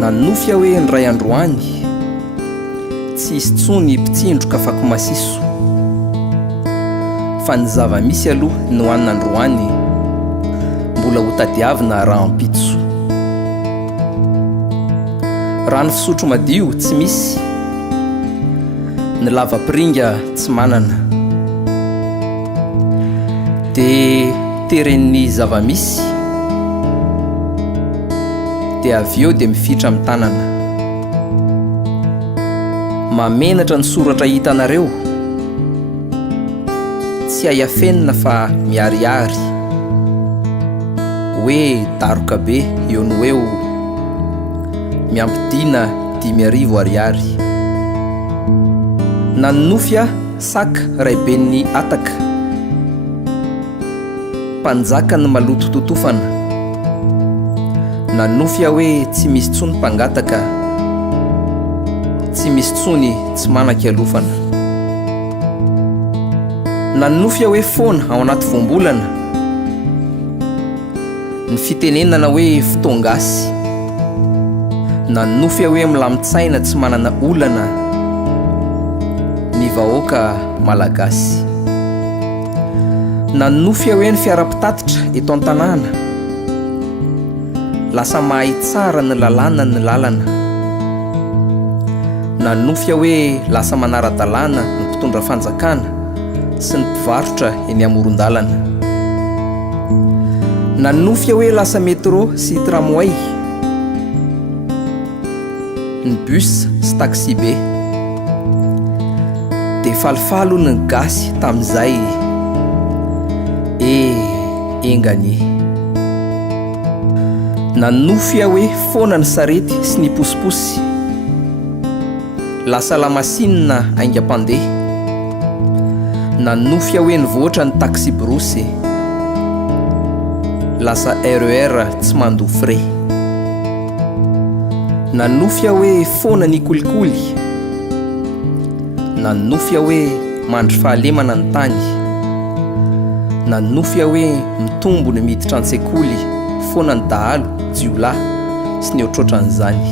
nanofy hoe ny ray androany tsy hisy tsony mpitsindroka afaka masiso fa ny zava-misy aloha ny hoanina androany mbola ho tadiavina raha ampitso. Rano fisotro madio tsy misy, ny lava-piringa tsy manana, dia teren'ny zava-misy dia avy eo dia mifitra amin'ny tanana. Mamenatra ny soratra hitanareo, tsy hayafenina fa miariary hoe daroka be eo no eo miampidina 5,000 ariary. Nanonofy saka raiben'ny ataka, mpanjaka ny maloto totofana. Nanofy hoe tsy misy tsony mpangataka, tsy misy tsony tsy manaka alofana. Nanofy hoe foana ao anaty voambolana, ny fitenenana hoe fotongasy. Nanofy hoe milamitsaina tsy manana olana ny vahoaka malagasy. Nanofy hoe ny fiara-pitatitra eto an-tanàna lasa mahay tsara ny lalàna ny lalana. Nanofy hoe lasa manara-dalàna ny mpitondra fanjakana sy ny mpivarotra eny amoron-dalana. Nanofy hoe lasa métro sy tramway, ny bus sy taxi be. Dia falifalo ny gasy tamin'izay engany. Nanofy hoe foana ny sarety sy ny posiposy, lasa lamasinina aingam-pandeha. Nanofy hoe nivoatra ny taxi brosy, lasa RER tsy mandoa frais. Nanofy hoe foana ny kolikoly, nanofy hoe mandry fahalemana ny tany. Nanofy hoe mitombo ny miditra an-tsekoly foana ny dahalo, jiolahy sy ny ohatrohatran'izany.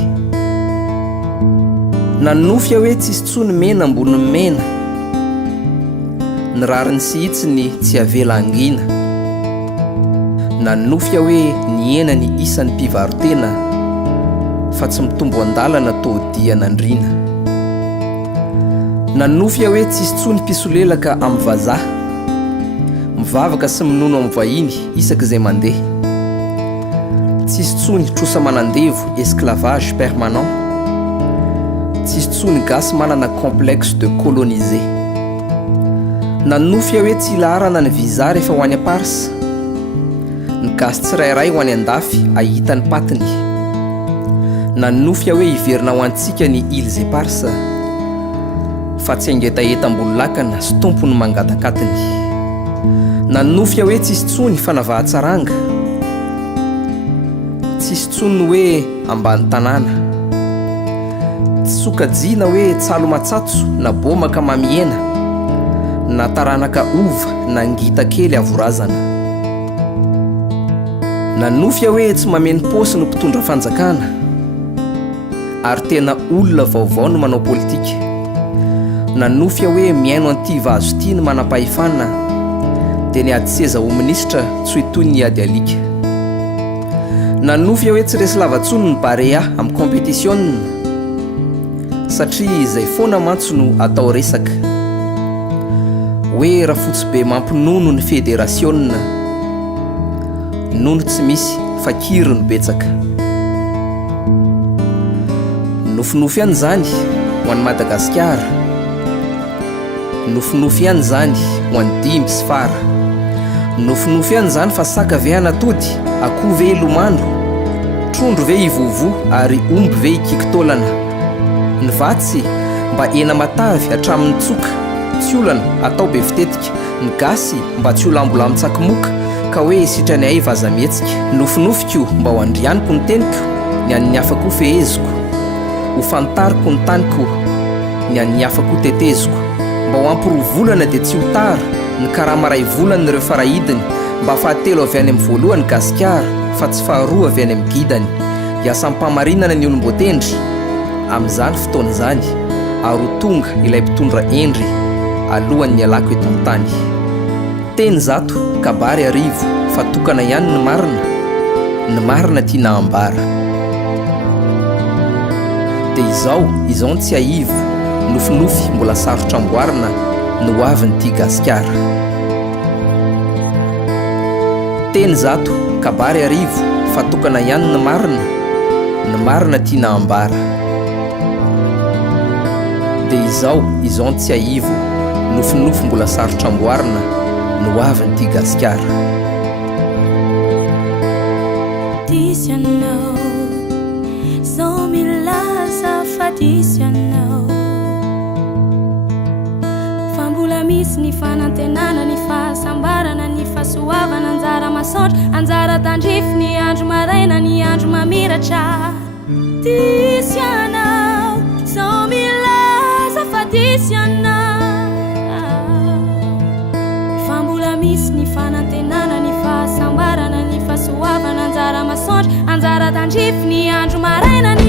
Nanofy hoe tsisy tsony mena ambony mena, ny rariny sy hitsiny tsy avela angina. Nanofy hoe ny hena ny isan'ny mpivarotena fa tsy mitombo an-dalana toadiana andrina. Nanofy hoe tsisy tsony mpisolelaka amin'ny vazaha, mivavaka sy minono amin'ny vahiny isak'izay mandeha. Tsisy tsony trosa manandevo esclavage permanent, tsisy tsony gasy manana complexe de coloniser. Nanofy hoe tsy ilarana ny visa rehefa ho any aparsa, ny gasy tsirairay ho any andafy ahita ny patiny. Nanofy hoe hiverina ho antsika ny îles éparses fa tsy angetahetam-bolo lakana sy tompony mangatakatiny. Nanofy hoe tsisy tsony fanavahan-tsaranga, tsisy tsony hoe ambany tanàna, tsy sokajiana hoe tsalo matsatso na bomaka mamiena na taranaka ova na ngita kely avorazana. Nanofy hoe tsy mameno posy no mpitondra fanjakana ary tena olona vaovao no manao politika. Nanofy hoe miaino an'ity vazo ity ny manam-pahefana dia ny ady seza ho minisitra tsy toy ny ady alika. Nanofy hoe tsy resy lavatsony ny barea amin'ny compétition satria izay foana mantso no atao resaka. Hoe raha fotsy be mampinono ny fédération, nono tsy misy fa kiry no betsaka. Nofinofy ihany zany ho an'i Madagasikara, nofinofy ihany zany ho an'ny dimy sy fara. Nofinofy ihany zany fa saka ve anatody, akoho ve ilomano, trondro ve ivovo ary omby ve ikikitolana. Ny vatsy mba ena matavy hatramin'ny tsoka, tsy olana atao be fitetika. Ny gasy mba tsy olambola mitsakimoka ka hoe sitrany ay vazametsika. Nofinofiko mba ho andrianiko ny teniko, ny an'ny afako feheziko, ho fantariko ny taniko, ny an'ny afako teteziko. Mba ho amporovolana dia tsy ho tara, ny karama ray volana ireo farahidiny, mba fahatelo avy any amin'ny voalohany gasikara fa tsy faharoa avy any amin'ny gidany. hiasam-pamarinana ny olom-boatendry amin'izany fotoana izany ary ho tonga ilay mpitondra endry alohan'ny alako eto amin'ny tany. Teny zato kabary arivo fa tokana ihany ny marina tiana ambara. Dia izao tsy aivo nofinofy mbola sarotra amboarina no avin'ity gasikara. Teny zato kabary arivo fa tokana ihany ny marina tiana ambara. Dia izao tsy aivo nofinofy mbola sarotra amboarina no avin'ity gasikara. This you know, so milaza fa this you know. Fambola misy ny fanantenana, ny fahasambarana, ny fahasoavana, anjara masaotra, anjara tandrify, ny andro maraina, ny andro mamiratra. This you know, so milaza fa this you know. Fambola misy ny fanantenana, ny fahasambarana, ny fahasoavana, anjara masaotra, anjara tandrify, ny andro maraina, ny